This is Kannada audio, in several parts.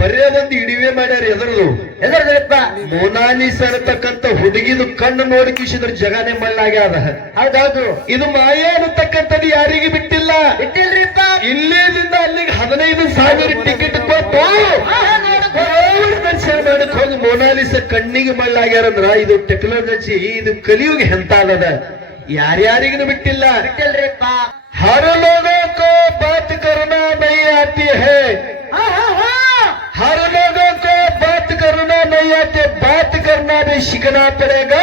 ಬರೇ ಒಂದು ಇಡಿವೆ ಮಾಡ್ಯಾರ ಎದರದು ಎದರದಪ್ಪ ಮೊನಾಲಿಸ ಅನ್ನತಕ್ಕಂತ ಹುಡುಗಿದು ಕಣ್ಣು ನೋಡಿ ಕಿಸಿದ್ರ ಜಗಾನೆ ಮಳ್ಳಾಗ್ಯಾದ. ಹೌದೌದು. ಇದು ಮಾಯೆ ಅನ್ನತಕ್ಕಂಥದ್ದು ಯಾರಿಗೆ ಬಿಟ್ಟಿಲ್ಲ. ಬಿಟ್ಟಿಲ್ರಿಪ್ಪ ಇಲ್ಲಿದಿಂದ ಅಲ್ಲಿಗೆ ಹದಿನೈದು ಸಾವಿರ ಟಿಕೆಟ್ ಕೊಟ್ಟು ದರ್ಶನ ಮಾಡಕ್ ಹೋಗಿ ಮೊನಾಲಿಸ ಕಣ್ಣಿಗೆ ಮಳ್ಳಾಗ್ಯಾರಂದ್ರ ಇದು ಟೆಕ್ನಾಲಜಿ ಇದು ಕಲಿಯುಗ ಹೆಂತಾದದ ಯಾರ್ಯಾರಿಗೂ ಬಿಟ್ಟಿಲ್ಲ. ಬಿಟ್ಟಿಲ್ರಿಪ್ಪ ಕೋ ಬಾತ್ ಕರುಣಾ ನೈ ಆತಿ ಹೇ. हर लोगों को बात करना नहीं आते तो बात करना भी सीखना पड़ेगा।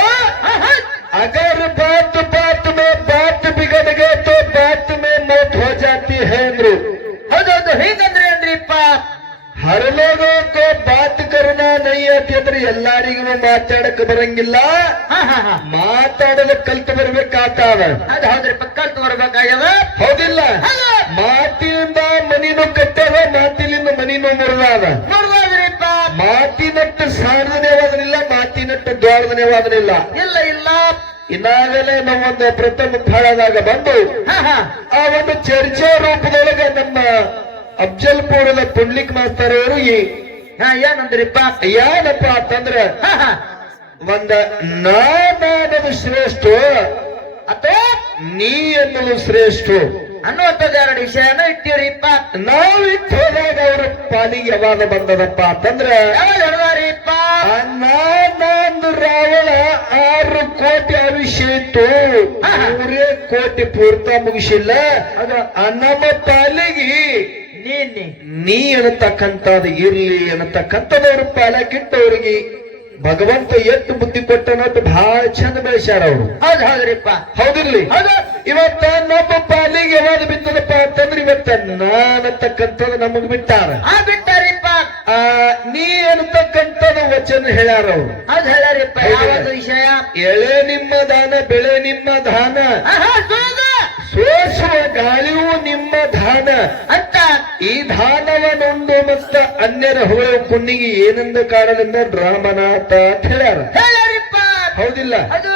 अगर बात बात में बात बिगड़ गए तो बात में मौत हो जाती है, इंद्र। हो जाते तो हैं पाप। ಹರಲೋಗಕ್ಕೆ ಬಾತ್ ಕರುಣ ನೈಯತಿ ಅಂದ್ರೆ ಎಲ್ಲಾರಿಗೂ ಮಾತಾಡಕ್ ಬರಂಗಿಲ್ಲ. ಮಾತಾಡಲು ಕಲ್ತು ಬರ್ಬೇಕಾಗ್ತಾವ. ಅದ ಕಲ್ತು ಬರ್ಬೇಕಾಗ್ಯದ ಹೌದಿಲ್ಲ. ಮಾತಿನಿಂದ ಮನಿನು ಕಟ್ಟಾವ ಮಾತಿಲಿಂದ ಮನಿನು ಮುರಿದಾವ. ಮಾತಿನಟ್ಟು ಸಾರ್ಧನೆ ವಾದನಿಲ್ಲ ಮಾತಿನಟ್ಟು ದ್ವಾರ್ಧನೆ ವಾದನಿಲ್ಲ. ಇಲ್ಲ ಇಲ್ಲ. ಇನ್ನಾಗಲೇ ನಾವೊಂದು ಪ್ರಥಮ ಕಾಲದಾಗ ಬಂದು ಆ ಒಂದು ಚರ್ಚೆ ರೂಪದೊಳಗೆ ನಮ್ಮ ಅಫ್ಜಲ್ಪುರದ ಪುಂಡ್ಲಿಕ್ ಮಾಸ್ತರ್ ಅವರು ಈ ಹಾ ಏನಂದ್ರಿಪ್ಪ? ಏನಪ್ಪ ಅಂತಂದ್ರ ಒಂದ ನಾನದು ಶ್ರೇಷ್ಠ ಅಥವಾ ನೀ ಅನ್ನೋದು ಶ್ರೇಷ್ಠ ಅನ್ನುವಂಥದ್ದು ಎರಡು ವಿಷಯನ ಇಟ್ಟಿರಿಪ್ಪ ನಾವು ಹೋದಾಗ ಅವ್ರ ಪಾಲಿಗೆ ಯಾವಾಗ ಬಂದದಪ್ಪ ಅಂತಂದ್ರ ಯಾವಾಗ ಹೇಳಿದಾರಿಪ್ಪ ನಾನೊಂದು ರಾವಣ ಆರು ಕೋಟಿ ಅವಿಷ್ಯ ಇತ್ತು. ಮೂರೇ ಕೋಟಿ ಪೂರ್ತ ಮುಗಿಸಿಲ್ಲ. ಅದು ನಮ್ಮ ಪಾಲಿಗೆ ನೀ ಅನ್ನತಕ್ಕಂಥದ್ದು ಇರ್ಲಿ ಅನ್ನತಕ್ಕಂಥದವ್ರ ಪಾಲಕ್ಕಿಟ್ಟವ್ರಿಗೆ ಭಗವಂತ ಎಷ್ಟು ಬುದ್ಧಿ ಕೊಟ್ಟನಂತ ಬಹಳ ಚಂದ ಬೆಳೆಸ್ಯಾರ ಅವರು. ಹೌದು ಹೌದ್ರಿಪ್ಪ. ಹೌದಿರ್ಲಿ. ಹೌದು. ಇವತ್ತ ನಮ್ಮ ಪಾಲಿಗೆ ಯಾವಾಗ ಬಿದ್ದದಪ್ಪ ಅಂತಂದ್ರೆ ಇವತ್ತ ನಾನತಕ್ಕಂಥದ್ ನಮಗ್ ಬಿಟ್ಟಾರ. ಬಿಟ್ಟಾರಿಪ್ಪ. ಆ ನೀ ಅನ್ನತಕ್ಕಂಥದ್ದು ವಚನ ಹೇಳ್ಯಾರ ಅವ್ರು. ಹೌದು ಹೇಳ್ಯಾರಿಪ್ಪ ಯಾವ ವಿಷಯ? ಎಳೆ ನಿಮ್ಮ ದಾನ ಬೆಳೆ ನಿಮ್ಮ ದಾನ. ಸೋಸುವ ಗಾಳಿಯೂ ನಿಮ್ಮ ಧಾನ. ಅಂತ ಈ ಧಾನವನೊಂದು ಮತ್ತ ಅನ್ಯರ ಹೊರ ಕುಣ್ಣಿಗೆ ಏನೆಂದ ಕಾರಣದಿಂದ ರಾಮನಾಥ ಅಂತ ಹೇಳ್ಯಾರ ಹೌದಿಲ್ಲ. ಅದು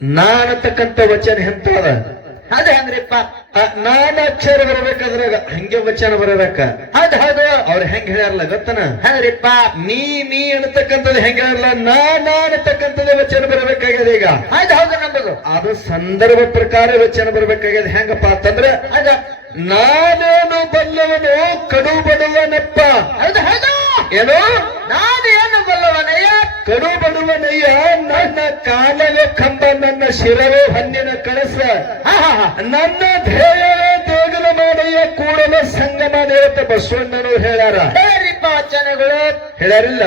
ನಾನತಕ್ಕಂಥ ವಚನ ಹೇಳ್ತಾರ ಅದ ಹೆಂಗ್ರಿಪ್ಪ? ನಾನ ಅಕ್ಷರ ಬರ್ಬೇಕಾದ್ರಾಗ ಹಂಗೆ ವಚನ ಬರಬೇಕ. ಅದ್ ಹೌದು. ಅವ್ರು ಹೆಂಗ್ ಹೇಳ್ಯಾರಲ್ಲ ಗೊತ್ತನ? ಹೇಳ್ರಿಪ್ಪ ನೀ ನೀ ಅನ್ನತಕ್ಕಂಥದ್ದು ಹೆಂಗ್ ಹೇಳ್ಯಾರಲ್ಲ? ನಾ ನಾ ಅನ್ನತಕ್ಕಂಥದ್ದೇ ವಚನ ಬರಬೇಕಾಗ್ಯದ ಈಗ. ಅದ್ ಹೌದು ನಂಬುದು. ಅದು ಸಂದರ್ಭ ಪ್ರಕಾರ ವಚನ ಬರಬೇಕಾಗ್ಯದ. ಹೆಂಗಪ್ಪ ಅಂತಂದ್ರೆ ಅದ ನಾನೇನು ಬಲ್ಲವನು ಕಡು ಬಡವನಪ್ಪ. ಅದ್ ಹೌದು. ಏನು? ನಾನೇನು ಬಲ್ಲವನಯ್ಯ? ಕಡು ಬಡವನಯ್ಯ ನನ್ನ ಕಾಲವೇ ಕಂಬ ನನ್ನ ಶಿರವೇ ಹಣ್ಣಿನ ಕಳಸ. ನನ್ನ ಧ್ಯೇಯವೇ ದೇಗುಲ ಮಾಡಯ್ಯ ಕೂಡಲ ಸಂಗಮ ದೇವತೆ ಬಸವಣ್ಣನವರು ಹೇಳ್ಯಾರ. ಹೇಳ್ಯಾರಿಪ್ಪ ವಚನಗಳು ಹೇಳ್ಯಾರಿಲ್ಲ?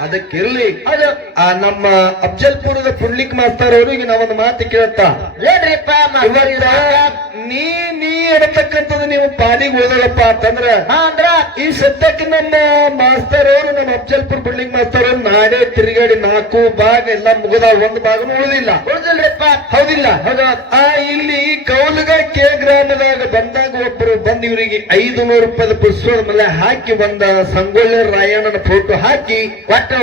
ಅದಕ್ಕಿರ್ಲಿ. ಅದು. ಆ ನಮ್ಮ ಅಫ್ಜಲ್ಪುರದ ಪುಂಡ್ಲಿಕ್ ಮಾಸ್ತರ್ ಈಗ ನಾವೊಂದು ಮಾತು ಕೇಳ್ತಾ. ನೀ ನೀ ಅನ್ನತಕ್ಕಂಥದ್ದು ನೀವು ಪಾಲಿಗೆ ಓದಲಪ್ಪ ಅಂತಂದ್ರ ಹಾ ಅಂದ್ರ ಈ ಸದ್ಯಕ್ಕೆ ನಮ್ಮ ಮಾಸ್ತರ್ ಅವರು ನಮ್ಮ ಅಫ್ಜಲ್ಪುರ್ ಬಿಲ್ಡಿಂಗ್ ಮಾಸ್ತರ್ ಅವರು ನಾಡೇ ತಿರುಗಾಡಿ ನಾಲ್ಕು ಭಾಗ ಎಲ್ಲ ಮುಗದ ಒಂದು ಭಾಗನೂ ಉಳಿದಿಲ್ಲ. ಉಳಿದಿಲ್ಲಪ್ಪ ಹೌದಿಲ್ಲ. ಹೌದಾ. ಆ ಇಲ್ಲಿ ಕೌಲಗ ಕೆ ಗ್ರಾಮದಾಗ ಬಂದಾಗ ಒಬ್ಬರು ಬಂದ್ ಇವರಿಗೆ ಐದು ನೂರು ರೂಪಾಯಿ ಪುಸ್ತಕದ ಮೇಲೆ ಹಾಕಿ ಬಂದ ಸಂಗೊಳ್ಳಿ ರಾಯಣ್ಣನ ಫೋಟೋ ಹಾಕಿ ಒಟ್ಟು.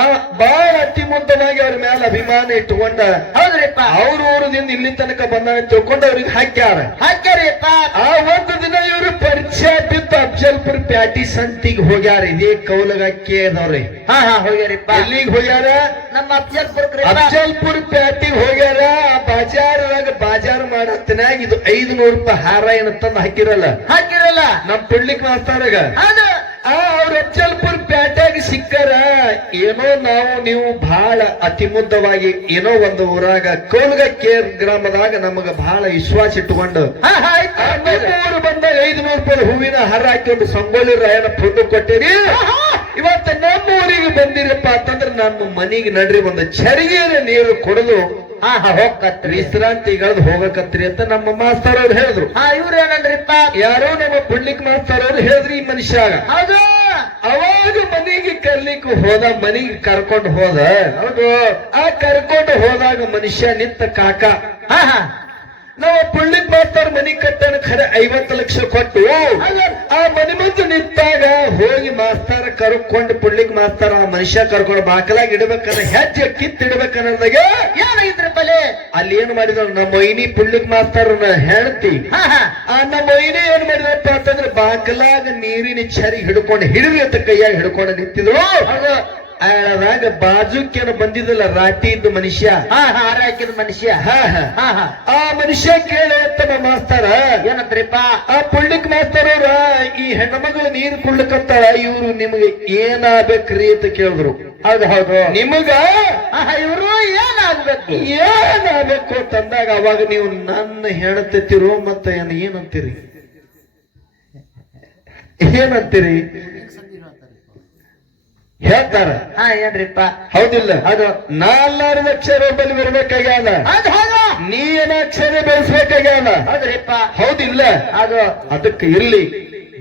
ಆ ಬಹಳ ಅತಿಮುದ್ದವಾಗಿ ಅವ್ರ ಮೇಲೆ ಅಭಿಮಾನ ಇಟ್ಟುಕೊಂಡ ಹೌದ್ರಿಪ್ಪ. ಅವ್ರ ಊರದಿಂದ ಇಲ್ಲಿ ತನಕ ಬಂದ ತಿಳ್ಕೊಂಡು ಅವ್ರಿಗೆ ಹಾಕ್ಯಾರ. ಹಾಕ್ಯಾರಿಪ್ಪ ಆ ಒಂದು ದಿನ ಇವರು ಪರಿಚಯ ಬಿದ್ದು ಅಫ್ಜಲ್ಪುರ್ ಪ್ಯಾಟಿ ಸಂತಿಗೆ ಹೋಗ್ಯಾರ. ಇದೇ ಕೌಲಗಕ್ಕೆ ಅನ್ನೋರಿ ಹಾ ಹಾ ಹೋಗ್ಯಾರಿಪ್ಪ. ಎಲ್ಲಿಗೆ ಹೋಗ್ಯಾರ? ನಮ್ಮ ಅಫ್ಜಲ್ಪುರ್ ಅಫ್ಜಲ್ಪುರ್ ಪ್ಯಾಟಿಗೆ ಹೋಗ್ಯಾರ. ಆ ಬಾಜಾರದಾಗ ಬಾಜಾರ್ ಮಾಡತ್ತಿನಾಗ ಇದು ಐದು ನೂರು ರೂಪಾಯಿ ಹಾರ ಏನಂತ ತಂದು ಹಾಕಿರಲ್ಲ. ಹಾಕಿರಲ್ಲ. ನಮ್ ಪುಡ್ಲಿಕ್ ಮಾಡ್ತಾರ ಆ ಅವ್ರ ಅಫ್ಜಲ್ಪುರ್ ಪ್ಯಾಟ್ಯಾಗ ಸಿಕ್ಕರ. ಏನೋ ನಾವು ನೀವು ಬಹಳ ಅತಿಮುದ್ದವಾಗಿ ಏನೋ ಒಂದು ಊರಾಗ ಕೋಲ್ಗ ಕೇರ್ ಗ್ರಾಮದಾಗ ನಮಗ ಬಹಳ ವಿಶ್ವಾಸ ಇಟ್ಟುಕೊಂಡು ಊರು ಬಂದಾಗ ಐದು ನೂರು ರೂಪಾಯಿ ಹೂವಿನ ಹರ ಹಾಕೊಂಡು ಸಂಗೊಳ್ಳಿ ರಾಯನ ಫೋಟೋ ಕೊಟ್ಟಿರಿ. ಇವತ್ತು ನಮ್ಮ ಊರಿಗೆ ಬಂದಿರಪ್ಪ ಅಂತಂದ್ರೆ ನಮ್ಮ ಮನೆಗೆ ನಡ್ರಿ ಒಂದು ಚರಿಗೆ ನೀರು ಕೊಡಲು ಹಾ ಹಾ. ಹೋಗ್ಕತ್ರಿ ವಿಶ್ರಾಂತಿಗಳದ್ದು ಹೋಗಕತ್ರಿ ಅಂತ ನಮ್ಮ ಮಾಸ್ತರ್ ಅವ್ರು ಹೇಳಿದ್ರು. ಹಾ ಇವ್ರ ಏನಂದ್ರಿಪ್ಪ ಯಾರೋ ನಮ್ಮ ಪುಂಡ್ಲಿಕ್ ಮಾಸ್ತರ್ ಅವ್ರು ಹೇಳಿದ್ರಿ ಈ ಮನುಷ್ಯಾಗ. ಹೌದು. ಅವಾಗ ಮನೆಗೆ ಕರ್ಲಿಕ್ಕೆ ಹೋದ ಮನೆಗೆ ಕರ್ಕೊಂಡು ಹೋದ. ಹೌದು. ಆ ಕರ್ಕೊಂಡು ಹೋದಾಗ ಮನುಷ್ಯ ನಿಂತ ಕಾಕ. ಹಾ ಹಾ. ನಾವು ಪುಳ್ಳಿಕ್ ಮಾಸ್ತಾರ್ ಮನಿ ಕಟ್ಟಣ ಖರೆ ಐವತ್ತು ಲಕ್ಷ ಕೊಟ್ಟು. ಆ ಮನಿ ಮುಂದೆ ನಿಂತಾಗ ಹೋಗಿ ಮಾಸ್ತಾರ ಕರ್ಕೊಂಡು ಪುಳ್ಳಿಕ್ ಮಾಸ್ತಾರ ಆ ಮನುಷ್ಯ ಕರ್ಕೊಂಡು ಬಾಕಲಾಗಿ ಇಡಬೇಕನ್ನ ಹೆಜ್ಜೆ ಕಿತ್ತಿಡ್ಬೇಕನ್ನೋದಾಗ ಏನಾಗಿದ್ರೆ ಬಲೆ ಅಲ್ಲಿ ಏನ್ ಮಾಡಿದ್ರು? ನಮ್ಮ ಮೊಯ್ನಿ ಪುಳ್ಳಿಕ್ ಮಾಸ್ತಾರನ ಹೆಣ್ತಿ ಆ ನಮ್ಮ ಮೊಯ್ನಿ ಏನ್ ಮಾಡಿದ್ರಪ್ಪ ಅಂತಂದ್ರೆ ಬಾಕಲಾಗ ನೀರಿನ ಚರಿ ಹಿಡ್ಕೊಂಡು ಹಿಡಿದು ಕೈಯಾಗ ಹಿಡ್ಕೊಂಡು ನಿಂತಿದ್ರು ಅದ್ರಾಗ ಬಾಜುಕೇನು ಬಂದಿದ್ದಲ್ಲ ರಾಟಿ ಇದ್ದ ಮನುಷ್ಯ. ಹಾ ಹಾ. ಹಾರ ಹಾಕಿದ ಮನುಷ್ಯ ಆ ಮನುಷ್ಯ ಕೇಳಿ ತಮ್ಮ ಮಾಸ್ತಾರ. ಏನಂತ್ರಿಪ್ಪ ಆ ಪುಳ್ಳಿಕ್ ಮಾಸ್ತರ್ ಅವ್ರ ಈ ಹೆಣ್ಮಗಳು ನೀರು ಕುಡ್ಲಿಕ್ಕತ್ತಾಳ ಇವ್ರು ನಿಮ್ಗೆ ಏನಾಗ್ಬೇಕ್ರಿ ಅಂತ ಕೇಳಿದ್ರು. ಹೌದು ಹೌದು. ನಿಮಗ? ಇವರು ಏನಾಗ್ಬೇಕು? ಏನಾಗ್ಬೇಕು ಅಂತಂದಾಗ ಅವಾಗ ನೀವು ನನ್ನ ಹೆಣತಿರೋ ಮತ್ತ ಏನ್ ಏನಂತೀರಿ? ಏನಂತೀರಿ? ಹೇಳ್ತಾರ. ಹಾ ಏನ್ರಿಪ್ಪ? ಹೌದಿಲ್ಲ. ಅದು. ನಾಲ್ಕಾರು ಅಕ್ಷರ ಬಲಿ ಬರ್ಬೇಕಾಗ್ಯಾನ ನೀನ ಅಕ್ಷರ ಬೆಳೆಸ್ಬೇಕಾಗ್ಯಾನ ಹೌದ್ರಿಪ್ಪ. ಹೌದಿಲ್ಲ. ಅದು. ಅದಕ್ಕೆ ಇರ್ಲಿ.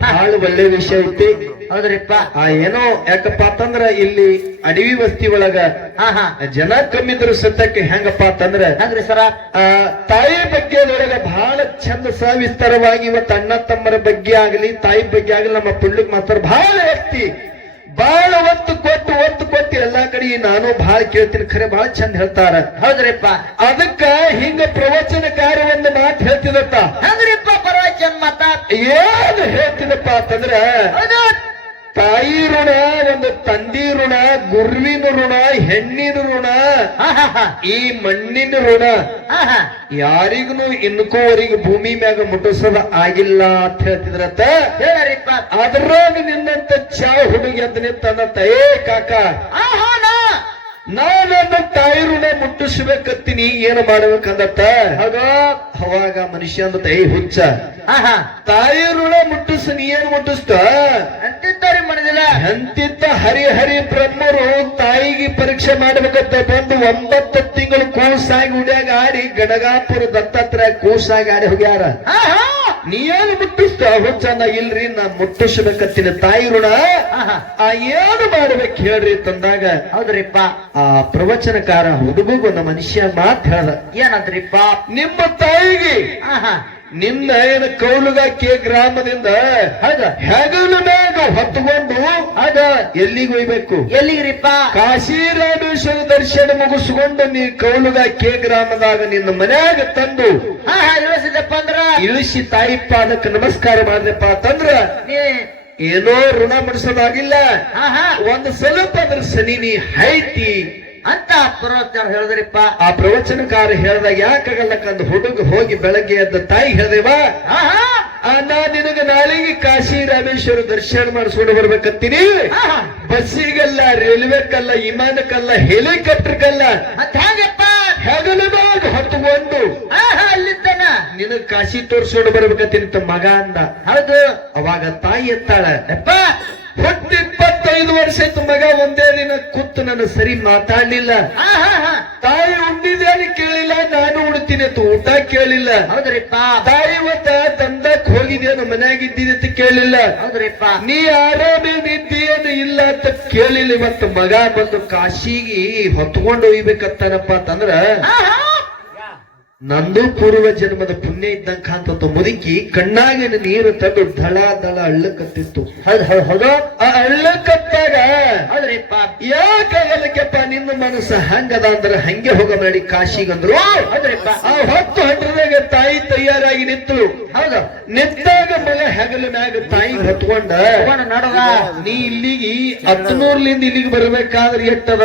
ಬಹಳ ಒಳ್ಳೆ ವಿಷಯ ಐತಿ. ಹೌದ್ರಿಪ್ಪ. ಆ ಏನೋ ಯಾಕಪ್ಪ ಅಂತಂದ್ರ ಇಲ್ಲಿ ಅಡವಿ ವಸ್ತಿ ಒಳಗ ಜನ ಕಮ್ಮಿ ಜನ ಕಮ್ಮಿದ್ರು ಸತ್ಯಕ್ಕೆ ಹೆಂಗಪ್ಪ ಅಂತಂದ್ರ ಹಂಗ್ರಿ ಸರ. ಆ ತಾಯಿ ಬಗ್ಗೆ ಒಳಗ ಬಹಳ ಚಂದ ಸವಿಸ್ತಾರವಾಗಿ ಇವತ್ತು ಅಣ್ಣ ತಮ್ಮರ ಬಗ್ಗೆ ಆಗಲಿ ತಾಯಿ ಬಗ್ಗೆ ಆಗಲಿ ನಮ್ಮ ಪುಳ್ಳಿಗೆ ಮಾತ್ರ ಬಹಳ ವ್ಯಕ್ತಿ. ಬಹಳ ಒತ್ತು ಕೊಟ್ಟು ಒತ್ತು ಕೊಟ್ಟು ಎಲ್ಲಾ ಕಡೆ ನಾನು ಬಹಳ ಕೇಳ್ತೀನಿ. ಖರೆ ಬಹಳ ಚಂದ ಹೇಳ್ತಾರ. ಹೌದ್ರಿಪ್ಪ. ಅದಕ್ಕ ಹಿಂಗ ಪ್ರವಚನಕಾರ ಒಂದು ಮಾತು ಹೇಳ್ತಿದತ್ತ ಹಂಗ್ರಿಪ್ಪ ಪ್ರವಚನ ಮಾತಾ. ಏನ್ ಹೇಳ್ತಿದಪ್ಪ ಅಂತಂದ್ರ ತಾಯಿ ಋಣ ಒಂದು ತಂದಿ ಋಣ ಗುರುವಿನ ಋಣ ಹೆಣ್ಣಿನ ಋಣ ಈ ಮಣ್ಣಿನ ಋಣ ಯಾರಿಗೂ ಇನ್ಕೋವರಿಗೆ ಭೂಮಿ ಮ್ಯಾಗ ಮುಟ್ಟಿಸೋದ ಆಗಿಲ್ಲ ಅಂತ ಹೇಳ್ತಿದ್ರತ್ತ ಹೇಳ್ರಿಪ್ಪ. ಅದ್ರಾಗ ನಿನ್ನಂತ ಚಾ ಹುಡುಗಿ ಅಂತ ನಿಂತ ಏ ಕಾಕ ಹಾ ಹಾ ನಾ ನಾನು ನನ್ನ ತಾಯಿ ಋಣ ಮುಟ್ಟಿಸ್ಬೇಕತ್ತೀನಿ ಏನು ಮಾಡ್ಬೇಕಂದತ್ತ ಅವಾಗ ಮನುಷ್ಯ ಅಂದತ್ತ ಏ ಹುಚ್ಚ. ತಾಯಿ ಋಣ ಮುಟ್ಟಿಸ್ ನೀ ಏನ್ ಮುಟ್ಟಿಸ್ತ? ಅಂತಿದ್ದಾರೆ ಮನದಿಲ್ಲ ಹರಿ ಹರಿಹರಿ ಬ್ರಹ್ಮರು ತಾಯಿಗೆ ಪರೀಕ್ಷೆ ಮಾಡ್ಬೇಕಂತ ಬಂದು ಒಂಬತ್ತು ತಿಂಗಳು ಕೂಸಾಗಿ ಉಡ್ಯಾಗ ಆಡಿ ಗಡಗಾಪುರ ದತ್ತಾತ್ರ ಕೂಸಾಗಿ ಆಡಿ ಹೋಗ್ಯಾರ. ನೀ ಏನು ಮುಟ್ಟಿಸ್ತ ಹುಚ್ಚಂದ ಇಲ್ರಿ ನಾ ಮುಟ್ಟಿಸ್ಬೇಕತ್ತಿನ ತಾಯಿ ಋಣ. ಆ ಏನು ಮಾಡ್ಬೇಕು ಹೇಳ್ರಿ ತಂದಾಗ. ಹೌದ್ರಿಪ್ಪ. ಆ ಪ್ರವಚನಕಾರ ಹುಡುಗಗೂ ನಮ್ಮ ಮನುಷ್ಯ ಮಾತ್ ಹೇಳದ. ಏನಂದ್ರಿಪ್ಪ? ನಿಮ್ಮ ತಾಯಿಗೆ ನಿನ್ನ ಏನ ಕೌಲುಗ ಕೆ ಗ್ರಾಮದಿಂದ ಅದ ಹೆಗಲ ಮ್ಯಾಗ ಹೊತ್ತುಕೊಂಡು ಅದ ಎಲ್ಲಿಗೆ ಹೋಗ್ಬೇಕು ಎಲ್ಲಿಗ್ರಿಪ್ಪ? ಕಾಶಿ ರಾಮೇಶ್ವರ ದರ್ಶನ ಮುಗಿಸ್ಕೊಂಡು ನೀ ಕೌಲುಗ ಕೆ ಗ್ರಾಮದಾಗ ನಿನ್ನ ಮನ್ಯಾಗ ತಂದು ಹಾ ಹಾ ಇಳಿಸಿದಪ್ಪ ಅಂದ್ರ ಇಳಿಸಿ ತಾಯಿ ಪಾದಕ್ಕೆ ನಮಸ್ಕಾರ ಮಾಡಿದೆಪ್ಪ ಅಂತಂದ್ರ ಏನೋ ಋಣ ಮುಡಿಸೋದಾಗಿಲ್ಲ. ಒಂದು ಸ್ವಲ್ಪ ಅದ್ರ ಸನಿನಿ ಹೈತಿ. ಅಂತ ಪ್ರವಚನ ಹೇಳಿದ್ರಿಪ್ಪ. ಆ ಪ್ರವಚನಕಾರ ಹೇಳ್ದಾಗ ಯಾಕಾಗಲ್ಲಕ್ಕಂದು ಹುಡುಗ ಹೋಗಿ ಬೆಳಗ್ಗೆ ಎದ್ದ ತಾಯಿ ಹೇಳ್ದೇವಾ ನಾ ನಿನಗ ನಾಳೆಗೆ ಕಾಶಿ ರಾಮೇಶ್ವರ ದರ್ಶನ ಮಾಡಿಸ್ಕೊಂಡು ಬರ್ಬೇಕಂತೀನಿ. ಬಸ್ಸಿಗಲ್ಲ ರೈಲ್ವೆಕ್ಕಲ್ಲ ವಿಮಾನಕ್ಕಲ್ಲ ಹೆಲಿಕಾಪ್ಟರ್ಗಲ್ಲ ಹತ್ತು ಹೊತ್ತುಕೊಂಡು ಹಾ ನಿನಗ್ ಕಾಶಿ ತೋರ್ಸ್ಕೊಂಡು ಬರ್ಬೇಕಂತೀನಿ ತಮ್ಮ ಮಗ ಅಂದ. ಹೌದು. ಅವಾಗ ತಾಯಿ ಎತ್ತಾಳ. ಅಪ್ಪ ಹುಟ್ಟು ಇಪ್ಪತ್ತೈದು ವರ್ಷ ಆಯ್ತು ಮಗ ಒಂದೇ ದಿನ ಕೂತು ನನ್ನ ಸರಿ ಮಾತಾಡ್ಲಿಲ್ಲ. ತಾಯಿ ಉಂಡಿದ್ದೇನೆ ಕೇಳಿಲ್ಲ ನಾನು ಉಡ್ತೀನಿ ಅಂತ ಊಟ ಕೇಳಿಲ್ಲ. ಹೌದ್ರಿಪ್ಪ. ತಾಯಿ ಇವತ್ತ ತಂದಕ್ ನಮ್ಮ ಮನ್ಯಾಗ ಇದ್ದೀನಿ ಅಂತ ಕೇಳಿಲ್ಲ. ಹೌದ್ರಿಪ್ಪ. ನೀ ಆರಾಮೇನಿದ್ದೀಯೇನು ಇಲ್ಲ ಅಂತ ಕೇಳಿಲ್ಲ. ಇವತ್ತು ಮಗ ಬಂದು ಕಾಶಿಗೆ ಹೊತ್ಕೊಂಡು ಒಯ್ಬೇಕತ್ತಾನಪ್ಪ ಅಂತಂದ್ರ ಹಾ ಹಾ ನಂದು ಪೂರ್ವ ಜನ್ಮದ ಪುಣ್ಯ ಇದ್ದಂಕ ಕಾಂತ ಮುದುಕಿ ಕಣ್ಣಾಗಿನ ನೀರು ತಂದು ಧಳ ಧಳ ಅಳ್ಳಕತ್ತಿತ್ತು. ಅಳ್ಳಕತ್ತಾಗ? ಹೌದ್ರಿಪ್ಪ ಯಾಕಾಗಲಿಕ್ಕೆಪ್ಪ ನಿನ್ನ ಮನಸ್ಸು ಹಂಗದ ಅಂದ್ರೆ ಹಂಗೆ ಹೋಗ ಮಾಡಿ ಕಾಶಿಗಂದ್ರು? ಆ ಹೊತ್ತು ಹಂಡ್ರದಾಗ ತಾಯಿ ತಯಾರಾಗಿ ನಿಂತು. ಹೌದ. ನಿಂತಾಗ ಮಗ ಹೆಗಲ ಮ್ಯಾಗ ತಾಯಿ ಹತ್ಕೊಂಡ ನೀ ಇಲ್ಲಿಗೆ ಹತ್ನೂರ್ಲಿಂದ ಇಲ್ಲಿಗೆ ಬರ್ಬೇಕಾದ್ರೆ ಎಟ್ಟದ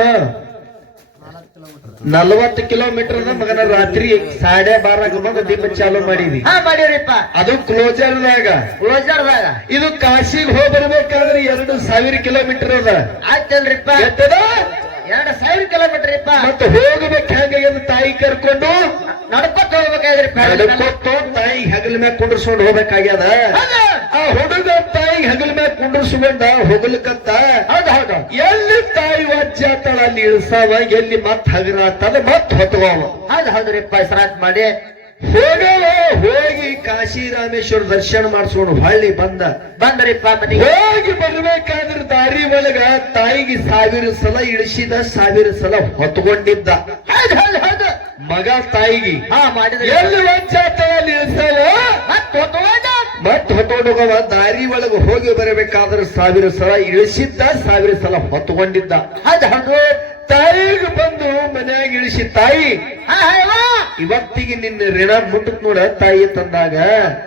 ನಲವತ್ತು ಕಿಲೋಮೀಟರ್ ಮಗನ ರಾತ್ರಿ ಸಾಡೆ ಬಾರಾಗ ಬಂದು ದೀಪ ಚಾಲು ಮಾಡಿದ್ವಿ ಹಾ ಮಾಡಿವ್ರಿಪ್ಪ. ಅದು ಕ್ಲೋಜರ್ದಾಗ ಕ್ಲೋಸರ್ದಾಗ ಇದು ಕಾಶಿಗೆ ಹೋಗಿ ಬರ್ಬೇಕಾದ್ರೆ ಎರಡು ಸಾವಿರ ಕಿಲೋಮೀಟರ್ ಅದ. ಆಯ್ತಲ್ರಿಪ್ಪ. ಎರಡು ಸಾವಿರ ಕಿಲೋಮೀಟರ್ ಇಪ್ಪ ಮತ್ತೆ ಹೋಗ್ಬೇಕು ಹೆಂಗ ಎಂದು ತಾಯಿ ಕರ್ಕೊಂಡು? ನಡ್ಕೊತ ಹೋಗ್ಬೇಕಾದ್ರಿಪ್ಪ. ನಡ್ಕೊತ್ತು ತಾಯಿ ಹೆಗಲ ಮ್ಯಾಗ ಕುಂಡ್ರಸ್ಕೊಂಡು ಹೋಗ್ಬೇಕಾಗ್ಯದ? ಆ ಹುಡುಗ ತಾಯಿ ಹೆಗಲ ಮ್ಯಾಗ ಕುಂಡ್ರಸ್ಕೊಂಡ ಹೊಗಲಿಕ್ಕಂತ? ಹೌದು ಹೌದು. ಎಲ್ಲಿ ತಾಯಿ ವಜ್ಜಾತಳ ತಳ ಇಳಿಸಾವ ಎಲ್ಲಿ ಮತ್ ಹಗರಾತದ ಮತ್ ಹೊತ್ಕೋವ ಹೌದು ಹೌದು ರೀ ಪಸರಾತ್ ಮಾಡಿ. ಹೋಗವ ಹೋಗಿ ಕಾಶಿ ರಾಮೇಶ್ವರ ದರ್ಶನ ಮಾಡಿಸ್ಕೊಂಡು ಹೊಳ್ಳಿ ಬಂದ. ಬಂದ್ರಿಪ್ಪ ಹೋಗಿ ಬರ್ಬೇಕಾದ್ರೆ ದಾರಿ ಒಳಗ ತಾಯಿಗೆ ಸಾವಿರ ಸಲ ಇಳಿಸಿದ ಸಾವಿರ ಸಲ ಹೊತ್ಕೊಂಡಿದ್ದ ಮಗ ತಾಯಿಗೆ. ಹಾ ಮಾಡಿದ ಎಲ್ಲಿ ವಂಚಾತ ತಳ ಇಳಿಸವ ಮತ್ತ್ ಹೊತ್ಕೊಂಡ ಮತ್ ಹೊತ್ತೊಂಡೋಗವ ಹೋಗವ ದಾರಿ ಒಳಗೆ ಹೋಗಿ ಬರಬೇಕಾದ್ರೆ ಸಾವಿರ ಸಲ ಇಳಿಸಿದ್ದ ಸಾವಿರ ಸಲ ಹೊತ್ಕೊಂಡಿದ್ದ ಅದ್ ಹಂಗ ತಾಯಿಗೆ ಬಂದು ಮನ್ಯಾಗ ಇಳಿಸಿ ತಾಯಿ. ಇವತ್ತಿಗೆ ನಿನ್ನ ಋಣ ಮುಟ್ಟತ್ ನೋಡ ತಾಯಿ ತಂದಾಗ.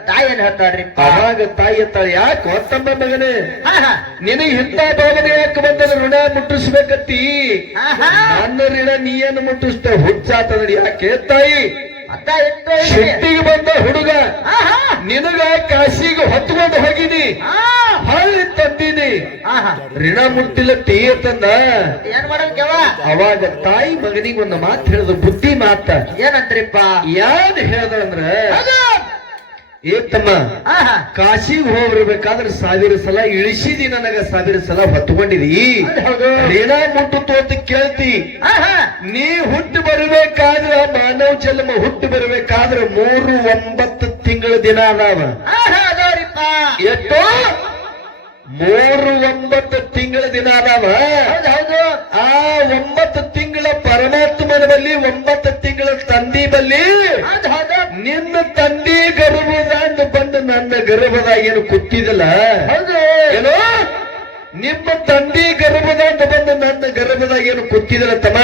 ತಾಯಿ ಏನ್ ಹೇಳ್ತಾಳ್ರಿಪ್ಪ ಅವಾಗ ತಾಯಿ ತಾಯಿ ಯಾಕೆ ಹೊತ್ತಮ್ಮ ಮಗನೇ? ನಿನಗೆ ಇಂತ ಭಾವನೆ ಯಾಕೆ ಬಂದದ? ಋಣ ಮುಟ್ಟಿಸ್ಬೇಕತ್ತಿ. ನನ್ನ ಋಣ ನೀಯನ್ನು ಮುಟ್ಟಿಸ್ತ ಹುಚ್ಚಾತದ ಯಾಕೆ ತಾಯಿ. ಶಕ್ತಿಗೆ ಬಂದ ಹುಡುಗ ನಿನಗ ಕಾಶಿಗೆ ಹೊತ್ಕೊಂಡು ಹೋಗಿನಿ ಹಳ್ಳಿ ತಂದಿನಿ ಋಣ ಮುಟ್ಟಿಲ್ಲ ಟೀ ತಂದ. ಅವಾಗ ತಾಯಿ ಮಗನಿಗೆ ಒಂದು ಮಾತು ಹೇಳಿದ ಬುದ್ಧಿ ಮಾತ. ಏನಂತ್ರಿಪ್ಪ ಯಾವ್ದು ಹೇಳ್ದಂದ್ರ ಹೌದು ಏ ತಮ್ಮ ಹಾ ಹಾ ಕಾಶಿಗೆ ಹೋಗ್ಬರ್ಬೇಕಾದ್ರೆ ಸಾವಿರ ಸಲ ಇಳಿಸಿದಿ ನನಗ ಸಾವಿರ ಸಲ ಹೊತ್ಕೊಂಡಿದಿ ಏನ ಮುಟ್ಟು ತೋತ ಅಂತ ಕೇಳ್ತಿ. ನೀ ಹುಟ್ಟು ಬರಬೇಕಾದ್ರ ಮಾನವ ಜನ್ಮ ಹುಟ್ಟು ಬರಬೇಕಾದ್ರ ಮೂರು ಒಂಬತ್ತು ತಿಂಗಳ ದಿನ ಅದಾವ. ಎಷ್ಟೋ? ಮೂರು ಒಂಬತ್ತು ತಿಂಗಳ ದಿನ ಅದಾವ. ಆ ಒಂಬತ್ತು ತಿಂಗಳ ಪರಮಾತ್ಮನ ಬಲ್ಲಿ ಒಂಬತ್ತು ತಿಂಗಳ ತಂದಿ ಬಲ್ಲಿ ನಿನ್ನ ತಂದಿ ಗರ್ಭದ ಏನು ಕುತ್ತಿದಲ್ಲ ಏನೋ? ನಿಮ್ಮ ತಂದಿ ಗರ್ಭದ ಬಂದು ನನ್ನ ಗರ್ಭದ ಏನು ಕುತ್ತಿದಲ್ಲ ತಮ್ಮ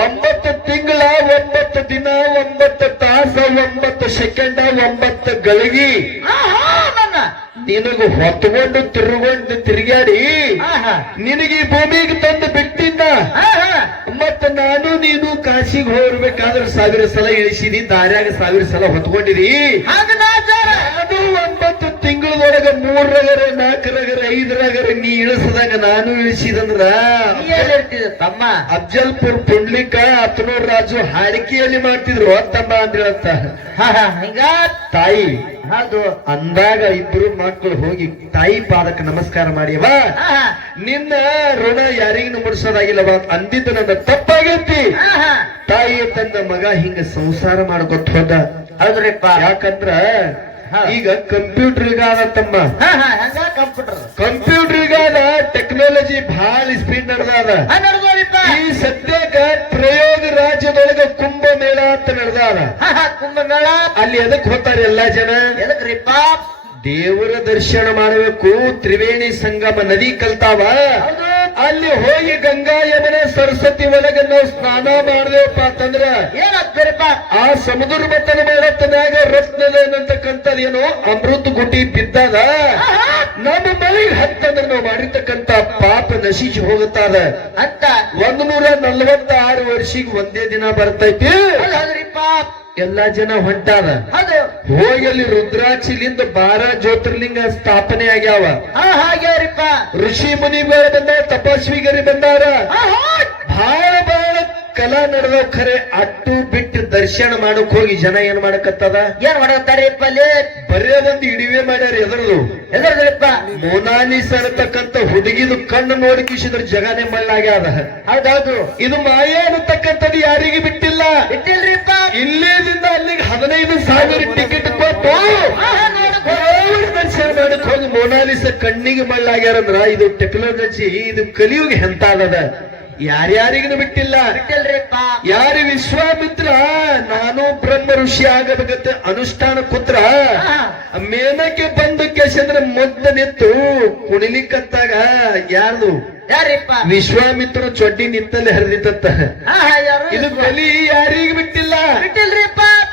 ಒಂಬತ್ತು ತಿಂಗಳ ಒಂಬತ್ತು ದಿನ ಒಂಬತ್ತು ತಾಸ ಒಂಬತ್ತು ಸೆಕೆಂಡ ಒಂಬತ್ತು ಗಳಿಗೆ. ನಿನಗ ಹೊತ್ಕೊಂಡು ತಿರುಗೊಂಡು ತಿರುಗಾಡಿ ನಿನಗೆ ಈ ಭೂಮಿಗೆ ತಂದು ಬಿಟ್ಟಿದ್ದ. ಮತ್ತ ನಾನು ನೀನು ಕಾಶಿಗೆ ಹೋಗ್ಬೇಕಾದ್ರೆ ಸಾವಿರ ಸಲ ಇಳಿಸಿದಿ ದಾರ್ಯಾಗ ಸಾವಿರ ಸಲ ಹೊತ್ಕೊಂಡಿರಿ ಒಂಬತ್ತು ತಿಂಗಳದೊಳಗ ಮೂರರಗರ ನಾಲ್ಕರಗರ ಐದರಗರ ನೀ ಇಳಿಸದಾಗ ನಾನು ಇಳಿಸಿದಂದ್ರ? ತಮ್ಮ? ಅಫ್ಜಲ್ಪುರ್ ಪುಂಡ್ಲಿಕ ಅತ್ನೂರ್ ರಾಜು ಹಾಡಿಕೆಯಲ್ಲಿ ಮಾಡ್ತಿದ್ರು ತಮ್ಮ ಅಂತ ಹೇಳತ್ತ ಹಾ ಹಾ ಹಿಂಗ? ತಾಯಿ ಅದು ಅಂದಾಗ ಇಬ್ರು ಮಕ್ಕಳು ಹೋಗಿ ತಾಯಿ ಪಾದಕ್ಕೆ ನಮಸ್ಕಾರ ಮಾಡಿಯವ ನಿನ್ನ ಋಣ ಯಾರಿಗೂ ಮುಡಿಸೋದಾಗಿಲ್ಲವ ಅಂದಿದ್ದ ನನ್ನ ತಪ್ಪಾಗೈತಿ. ತಾಯಿ ತನ್ನ ಮಗ ಹಿಂಗ ಸಂಸಾರ ಮಾಡ್ಕೊತ ಹೋದ. ಹೌದ್ರಿಪ್ಪ. ಯಾಕಂದ್ರ. ಈಗ ಕಂಪ್ಯೂಟರ್ ಈಗ ತಮ್ಮ. ಹಾ ಹಂಗ ಕಂಪ್ಯೂಟರ್. ಕಂಪ್ಯೂಟರ್ ಅದ ಟೆಕ್ನಾಲಜಿ ಬಹಳ ಸ್ಪೀಡ್ ನಡೆದಾದ ನಡ್ದೋರಿಪ್ಪ ಈ ಸದ್ಯಕ್ಕ ಪ್ರಯೋಗ ರಾಜ್ಯದೊಳಗ ಕುಂಭ ಮೇಳ ಅಂತ ನಡೆದಾದ. ಹಾ ಕುಂಭಮೇಳ. ಅಲ್ಲಿ ಎದಕ್ ಹೋಗ್ತಾರೆ ಎಲ್ಲಾ ಜನ? ಎದಕ್ರಿಪ್ಪ ದೇವರ ದರ್ಶನ ಮಾಡಬೇಕು. ತ್ರಿವೇಣಿ ಸಂಗಮ ನದಿ ಕಲ್ತಾವ. ಅಲ್ಲಿ ಹೋಗಿ ಗಂಗಾ ಯಮನ ಸರಸ್ವತಿ ಒಳಗೆ ನಾವು ಸ್ನಾನ ಮಾಡಿದೆವಪ್ಪ ಅಂತಂದ್ರ ಏನಾಗ್ತೀರಪ್ಪ ಆ ಸಮುದ್ರ ಮತನ ಮಾಡತ್ತನಾಗ ರತ್ನದೇನಂತಕ್ಕಂಥದ್ದು ಏನು ಅಮೃತ ಗುಟಿ ಬಿದ್ದದ ನಮ್ಮ ಮನೆಗೆ ಹತ್ತಂದ್ರೆ ನಾವು ಮಾಡಿರ್ತಕ್ಕಂಥ ಪಾಪ ನಶಿಸಿ ಹೋಗುತ್ತಾದ. ಅಂತ. ಒಂದ್ ನೂರ ನಲ್ವತ್ತಾರು ವರ್ಷಿಗೆ ಒಂದೇ ದಿನ ಬರ್ತೈತಿ. ಎಲ್ಲಾ ಜನ ಹೊಂಟಾರ. ಹೌದು. ಹೋಗಿ ಅಲ್ಲಿ ರುದ್ರಾಕ್ಷಿಲಿಂದ ಬಾರ ಜ್ಯೋತಿರ್ಲಿಂಗ ಸ್ಥಾಪನೆ ಆಗ್ಯಾವ. ಋಷಿ ಮುನಿಗಳು ಬಂದಾರ ತಪಸ್ವಿಗರಿ ಬಂದಾರ. ಬಹಳ ಬಹಳ ಕಲಾ ನಡೆದ ಖರೆ ಅಟ್ಟು ಬಿಟ್ಟು ದರ್ಶನ ಮಾಡಕ್ ಹೋಗಿ ಜನ ಏನ್ ಮಾಡಕತ್ತದ? ಏನ್ ಮಾಡತ್ತಾರಿಪ್ಪ ಅಲ್ಲಿ ಬರೇ ಒಂದು ಇಡಿವೆ ಮಾಡ್ಯಾರ ಎದರದು ಎದರದಪ್ಪ ಮೋನಾಲಿಸ ಅನ್ನತಕ್ಕಂತ ಹುಡುಗಿದು ಕಣ್ಣು ನೋಡಿ ಕಿಸಿದ್ರ ಜಗನೇ ಮಳ್ಳಾಗ್ಯಾದ. ಹೌದೌದು. ಇದು ಮಾಯಾ ಅನ್ನತಕ್ಕಂಥದ್ದು ಯಾರಿಗೆ ಬಿಟ್ಟಿಲ್ಲ. ಬಿಟ್ಟಿಲ್ರಿಪ್ಪ ಇಲ್ಲೇದಿಂದ ಅಲ್ಲಿಗೆ ಹದಿನೈದು ಸಾವಿರ ಟಿಕೆಟ್ ಕೊಟ್ಟು ದರ್ಶನ ಮಾಡಕ್ ಹೋಗಿ ಮೋನಾಲಿಸ ಕಣ್ಣಿಗೆ ಮಳ್ಳಾಗ್ಯಾರಂದ್ರ ಇದು ಟೆಕ್ನಾಲಜಿ ಇದು ಕಲಿಯುಗ ಹೆಂತಾದದ ಯಾರ್ಯಾರಿಗೂ ಬಿಟ್ಟಿಲ್ಲ. ಯಾರು ವಿಶ್ವಾಮಿತ್ರ ನಾನು ಬ್ರಹ್ಮ ಋಷಿ ಆಗಬೇಕಂತ ಅನುಷ್ಠಾನ ಕೂತ್ರ ಹಾ. ಮೇನಕ್ಕೆ ಬಂದು ಕೇಸಂದ್ರ ಮೊದ್ಲನೆತ್ತು ನಿಂತು ಕುಣಿಲಿಕ್ಕತ್ತಾಗ ಯಾರ್ದು? ಯಾರಿಪ್ಪ? ವಿಶ್ವಾಮಿತ್ರ ಚೊಡ್ಡಿ ನಿಂತಲ್ಲಿ ಹರಿದಿತ್ತ ಇದು ಬಲಿ ಯಾರಿಗೂ ಬಿಟ್ಟಿಲ್ಲ.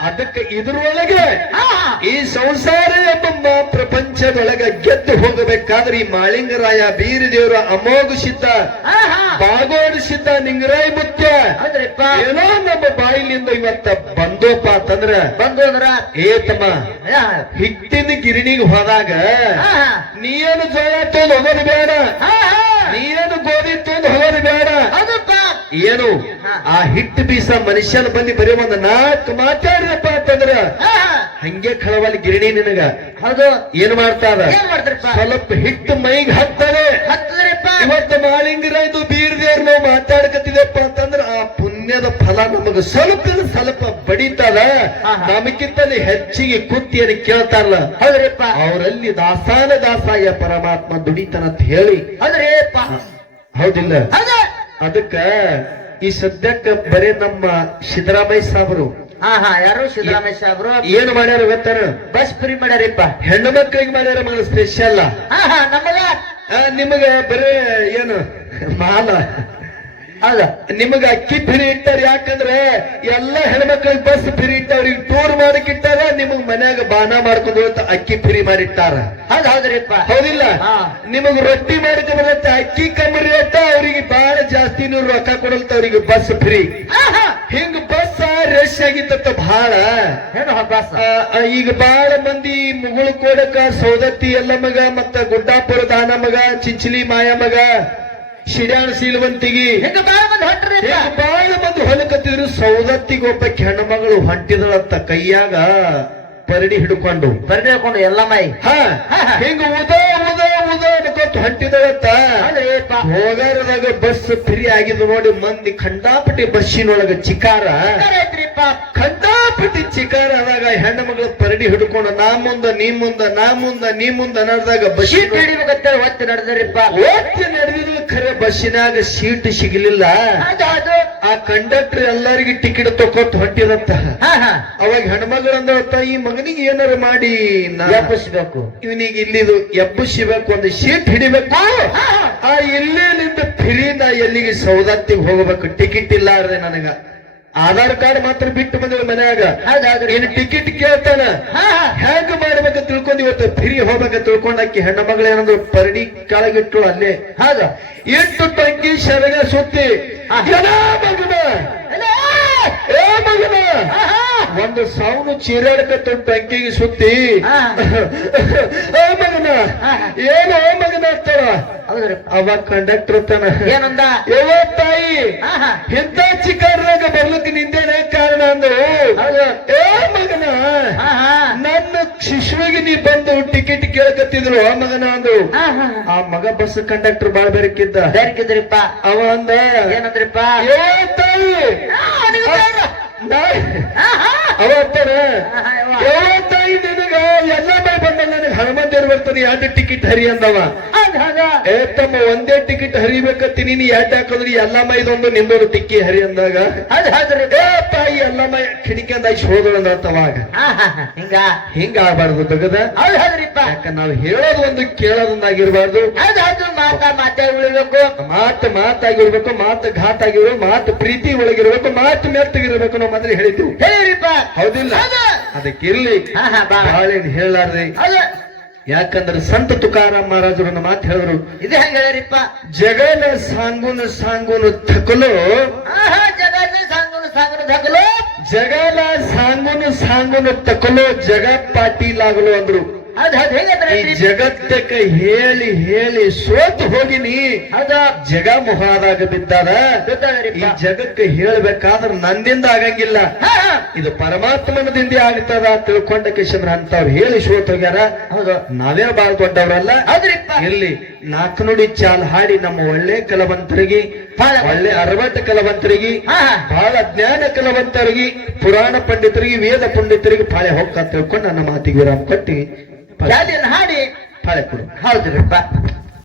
ಅದಕ್ಕೆ ಇದ್ರೊಳಗೆ ಈ ಸಂಸಾರ ಎಂಬ ಪ್ರಪಂಚದೊಳಗ ಗೆದ್ದು ಹೋಗಬೇಕಾದ್ರೆ ಈ ಮಾಳಿಂಗರಾಯ ಬೀರದೇವರ ಅಮೋಘ ಸಿದ್ಧ ಹಾ ಹಾ ಬಾಗೋಡು ಸಿದ್ಧ ನಿಂಗರಾಯ ಮುತ್ಯ ಹೌದ್ರಿಪ್ಪ. ಏನೋ ನಮ್ಮ ಬಾಯಿಲಿಂದ ಇವತ್ತ ಬಂದೋಪ ಅಂತಂದ್ರ ಬಂದೋದ್ರ ಏ ತಮ್ಮ ಹಿಟ್ಟಿನ ಗಿರಣಿಗೆ ಹೋದಾಗ ನೀನು ಜೋಳ ತೊಂದು ಹೋಗೋದು ಬೇಡ. ನೀನು ಗೋಧಿ ತಿಂದು ಹೋಗೋದು ಬೇಡ. ಏನು? ಆ ಹಿಟ್ಟು ಬೀಸ ಮನುಷ್ಯನ ಬಂದು ಬರೀ ಒಂದ್ ನಾಲ್ಕು ಮಾತಾಡಿದಪ್ಪ ಅಂತಂದ್ರ ಹಂಗೆ ಖಳವಲ್ಲಿ ಗಿರಣಿ ನಿನಗ. ಹೌದು. ಏನ್ ಮಾಡ್ತಾರ ಏನ್ ಮಾಡ್ತಾರಪ್ಪ ಸ್ವಲ್ಪ ಹಿಟ್ಟು ಮೈಗ್ ಹತ್ತದೆ. ಇವತ್ತು ಇವತ್ತು ಇದು ಬೀರ್ದೇವ್ರ ನಾವು ಮಾತಾಡ್ಕತ್ತಿದೆಪ್ಪ ಅಂತಂದ್ರ ಆ ಪುಣ್ಯದ ಫಲ ನಮಗ ಸ್ವಲ್ಪ ಸ್ವಲ್ಪ ಬಡಿತದ ಹೆಚ್ಚಿಗೆ ನಮಗಿಂತಲೇ ಹೆಚ್ಚಿಗೆ ಕುತ್ತಿಯನ್ನು ಕೇಳ್ತಾರಲ್ಲ. ಹೌದ್ರಿಪ್ಪ. ಅವರಲ್ಲಿ ದಾಸಾನ ದಾಸಾಯ ಪರಮಾತ್ಮ ದುಡಿತನ ಅಂತ ಹೇಳಿ ಹೌದ್ರಿಪ್ಪ ಹೌದಿಲ್ಲ? ಹೌದ. ಅದಕ್ಕ ಈ ಸದ್ಯಕ್ಕ ಬರೇ ನಮ್ಮ ಸಿದ್ದರಾಮಯ್ಯ ಸಾಬ್ರು. ಹಾ ಹಾ ಯಾರು? ಸಿದ್ದರಾಮಯ್ಯ ಸಾಬ್ರು? ಏನ್ ಮಾಡ್ಯಾರ ಗೊತ್ತಾರ? ಬಸ್ ಫ್ರೀ ಮಾಡ್ಯಾರಿಪ್ಪ. ಹೆಣ್ಣು ಮಕ್ಕಳಿಗೆ ಮಾಡ್ಯಾರ ಮಗ ಸ್ಪೆಷಲ್ ನಿಮಗ ಬರೇ ಏನು ಮಾಲ. ಹೌದಾ ನಿಮಗ ಅಕ್ಕಿ ಫ್ರೀ ಇಟ್ಟಾರ ಯಾಕಂದ್ರೆ ಎಲ್ಲ ಹೆಣ್ಮಕ್ಳಿಗೆ ಬಸ್ ಫ್ರೀ ಇಟ್ಟ ಈಗ ಟೂರ್ ಮಾಡಕ್ಕಿಟ್ಟಾರ ನಿಮಗ್ ಮನ್ಯಾಗ ಬಾನ ಮಾಡ್ಕೊಂಡು ಅಕ್ಕಿ ಫ್ರೀ ಮಾಡಿಟ್ಟಾರ. ಹೌದಿಲ್ಲ. ನಿಮಗ್ ರೊಟ್ಟಿ ಮಾಡಕ್ ಬರತ್ತೆ ಅಕ್ಕಿ ಕಮ್ಮಿ ರೇಟ ಅವ್ರಿಗೆ ಬಹಳ ಜಾಸ್ತಿ ನೀವು ರೊಕ್ಕ ಕೊಡಲ್ತ ಅವ್ರಿಗೆ ಬಸ್ ಫ್ರೀ ಹಿಂಗ ಬಸ್ ರಶ್ ಆಗಿತ್ತ ಬಹಳ ಈಗ ಬಹಳ ಮಂದಿ ಮುಗುಳು ಕೋಡಕ ಸೌದತ್ತಿ ಎಲ್ಲ ಮಗ ಮತ್ತ ಗುಡ್ಡಾಪುರ ದಾನ ಮಗ ಚಿಂಚಲಿ ಮಾಯ ಮಗ ಶಿಡ್ಯಾಣ ಸೀಲವಂತಿಗಿ ಹಿಂಗ ಬಾಳ ಮಂದಿ ಹೊಂಟ್ರಿ ಮಂದಿ ಹೊಲಕತ್ತಿದ್ರು ಸೌದತ್ತಿಗೆ ಒಬ್ಬ ಹೆಣ್ಣು ಹೊಂಟಿದಳತ್ತ ಕೈಯಾಗ ಪರಡಿ ಹಿಡ್ಕೊಂಡು. ಪರಡಿ ಹಿಡ್ಕೊಂಡು ಎಲ್ಲ ಮೈ ಹ ಹಿಂಗ ಉದ ಉದ ಉದ ಅನ್ಕೊತ ಹೊಂಟಿದಳತ್ತ ಹೋಗಾರದಾಗ ಬಸ್ ಫ್ರೀ ಆಗಿದ್ ನೋಡಿ ಮಂದಿ ಖಂಡಾಪಟ್ಟಿ ಬಸ್ಸಿನೊಳಗ ಚಿಕಾರ. ಖಂಡಾಪಟ್ಟಿ ಚಿಕಾರ ಆದಾಗ ಹೆಣ್ಣು ಮಗಳು ಪರಡಿ ಹಿಡ್ಕೊಂಡು ನಾ ಮುಂದ ನೀ ಮುಂದ ನಾ ಮುಂದ ನೀ ಮುಂದ ನಡೆದಾಗ ಬಸ್ ಶೀಟ್ ಹಿಡಿಬೇಕಂತೇಳಿ ಒತ್ತಿ ನಡೆದ್ರಿಪ್ಪ. ಒತ್ತಿ ನಡೆದಿದ್ರು ಖರೆ ಬಸ್ಸಿನಾಗ ಸೀಟ್ ಸಿಗಲಿಲ್ಲ. ಆ ಕಂಡಕ್ಟರ್ ಎಲ್ಲರಿಗೆ ಟಿಕೆಟ್ ತಕೊತ್ ಹೊಟ್ಟಿದಂತ ಅವಾಗ ಹೆಣ್ಮಗಳಂದ ಈ ಮಗನಿಗೆ ಏನಾರ ಮಾಡಿ ಎಬ್ಬಿಸ್ಬೇಕು. ಇವನಿಗೆ ಇಲ್ಲಿದು ಎಬ್ಬುಸಿಬೇಕು ಒಂದು ಸೀಟ್ ಹಿಡಿಬೇಕು. ಆ ಇಲ್ಲೇ ನಿಂದ ಫಿರಿ ನಾ ಎಲ್ಲಿಗೆ ಸೌದತ್ತಿಗೆ ಹೋಗಬೇಕು? ಟಿಕೆಟ್ ಇಲ್ಲಾರ್ದೆ ನನಗ. ಆಧಾರ್ ಕಾರ್ಡ್ ಮಾತ್ರ ಬಿಟ್ಟು ಬಂದಿಲ್ಲ ಮನ್ಯಾಗ. ಇನ್ನು ಟಿಕೆಟ್ ಕೇಳ್ತಾನ? ಹಾ ಹಾ. ಹೆಂಗ್ ಮಾಡ್ಬೇಕ ತಿಳ್ಕೊಂಡ್ ಇವತ್ತು ಫಿರಿ ತಿಳ್ಕೊಂಡ ತಿಳ್ಕೊಂಡಾಕಿ ಹೆಣ್ಣ ಮಗಳು ಏನಂದ್ರು ಪರಡಿ ಕೆಳಗಿಟ್ಟು ಅಲ್ಲೇ. ಹಾಗ ಎಂಟು ಟಂಕಿ ಶರಣ ಸುತ್ತಿ. ಮಗನ? ಒಂದು ಸೌನು ಚೀರಾಡ್ಕತ್ತ ಟಂಕಿಗೆ ಸುತ್ತಿ. ಏ ಮಗನ ಏನ ಏ ಮಗನ ಅಂತಾಳ? ಅವ ಕಂಡಕ್ಟರ್ ತನ. ಏನಂದ? ಯಾವ ತಾಯಿ ಇಂಥ ಚಿಕ್ಕರ್ನಾಗ ಬರ್ಲಿಕ್ಕೆ ನಿಂದೇನೆ ಕಾರಣ ಅಂದ್ರು. ಏ ಮಗನ ನನ್ನ ಶಿಶುವಿಗೆ ನೀ ಬಂದು ಟಿಕೆಟ್ ಕೇಳಕತ್ತಿದ್ರು ಆ ಮಗನ ಅಂದ್ರು ಆ ಮಗ ಬಸ್ ಕಂಡಕ್ಟರ್ ಬಾಳ ಬೆರಕಿದ್ದ. ಬೇರ್ಕಿದ್ರಿಪ್ಪ ಅವ ಅಂದ ಏನಂದ್ರಿಪ್ಪ? ಏ ತಾಯಿ ಅವ ಅಂತಾನ ತಾಯಿ ಎಲ್ಲ ಬೈ ಬಂದ ನನಗೆ ಹನುಮಂತೇರ್ ಬರ್ತಾನೆ ಎರಡು ಟಿಕೆಟ್ ಹರಿ ಅಂದವ? ಏ ತಮ್ಮ ಒಂದೇ ಟಿಕೆಟ್ ಹರಿಬೇಕತ್ತಿ ನೀನು ಎರಡು ಹಾಕಿದ್ರಿ? ಎಲ್ಲ ಮೈದೊಂದು ನಿಂದೋರು ಟಿಕ್ಕಿ ಹರಿ ಅಂದಾಗ? ಏ ತಾಯಿ ಎಲ್ಲ ಮೈ ಕಿಡಿಕೆಂದ ಹೋದಳು ಅವಾಗ ಹಾ ಹಾ ಹಾ ಹಿಂಗ. ಹಿಂಗ ಆಗ್ಬಾರ್ದು ತಗದ? ಯಾಕ ನಾವು ಹೇಳೋದು ಒಂದು ಕೇಳೋದೊಂದಾಗಿರ್ಬಾರ್ದು ಮಾತ ಮಾತಾಗಿರ್ಬೇಕು ಮಾತು ಘಾತ ಆಗಿರ್ಬೇಕು ಮಾತು ಪ್ರೀತಿ ಒಳಗಿರ್ಬೇಕು ಮಾತು ಮೆತ್ತಗಿರ್ಬೇಕು ನಾವು ಮೊದಲು ಹೇಳಿದ್ವಿ ಹೇಳಿರಿಪ್ಪ ಹೌದಿಲ್ಲ? ಹೌದು. ಅದಕ್ಕಿರ್ಲಿ ಬಾಳೇನ್ ಹೇಳಲಾರ್ದೆ ಯಾಕಂದ್ರೆ ಸಂತ ತುಕಾರಾಮ್ ಮಹಾರಾಜರು ಮಾತು ಹೇಳಿದ್ರು. ಇದು ಹೆಂಗ ಹೇಳಿರಿಪ್ಪ ಜಗನ ಸಾಂಗುನು ಸಾಂಗುನು ಥಕಲು. ಆಹಾ ಜಗನ್ನ ಸಾಂಗುನು ಸಾಂಗುನು ಧಗಲು ಜಗನ ಸಾಂಗುನು ಸಾಂಗುನು ತಕಲು ಜಗ ಅಂದ್ರು ಹೌದು ಹೌದು ಹೇಗಂದ್ರೆ ಈ ಜಗತ್ತಕ್ಕೆ ಹೇಳಿ ಹೇಳಿ ಸೋತು ಹೋಗಿನಿ ಅದ ಜಗ ಮುಹಾದಾಗ ಬಿದ್ದಾರ ಈ ಜಗಕ್ಕೆ ಹೇಳ್ಬೇಕಾದ್ರೆ ನಂದಿಂದ ಆಗಂಗಿಲ್ಲ. ಇದು ಪರಮಾತ್ಮನದಿಂದ ಆಗ್ತದ ತಿಳ್ಕೊಂಡ ಕಿಶಂದ್ರ ಅಂತವ್ರು ಹೇಳಿ ಸೋತ್ ಹೋಗ್ಯಾರ. ಹೌದು. ನಾವೇ ಬಾಳ್ ದೊಡ್ಡವ್ರಲ್ಲ? ಇಲ್ಲಿ ಇರ್ಲಿ ನಾಲ್ಕು ನುಡಿ ಚಾಲ್ ಹಾಡಿ ನಮ್ಮ ಒಳ್ಳೆ ಕಲವಂತರಿಗೆ ಒಳ್ಳೆ ಅರವತ್ತು ಕಲವಂತರಿಗೆ ಬಹಳ ಜ್ಞಾನ ಕಲವಂತರಿಗೆ ಪುರಾಣ ಪಂಡಿತರಿಗೆ ವೇದ ಪಂಡಿತರಿಗೆ ಪಾಳೆ ಹೋಗ್ತಾ ತಿಳ್ಕೊಂಡು ನನ್ನ ಮಾತಿಗೆ ವಿರಾಮ ಕೊಟ್ಟಿ ಜಾಲಿಯನ್ನು ಹಾಡಿ ಫಲ ಕೊಡು. ಹೌದ್ರಿಪ್ಪ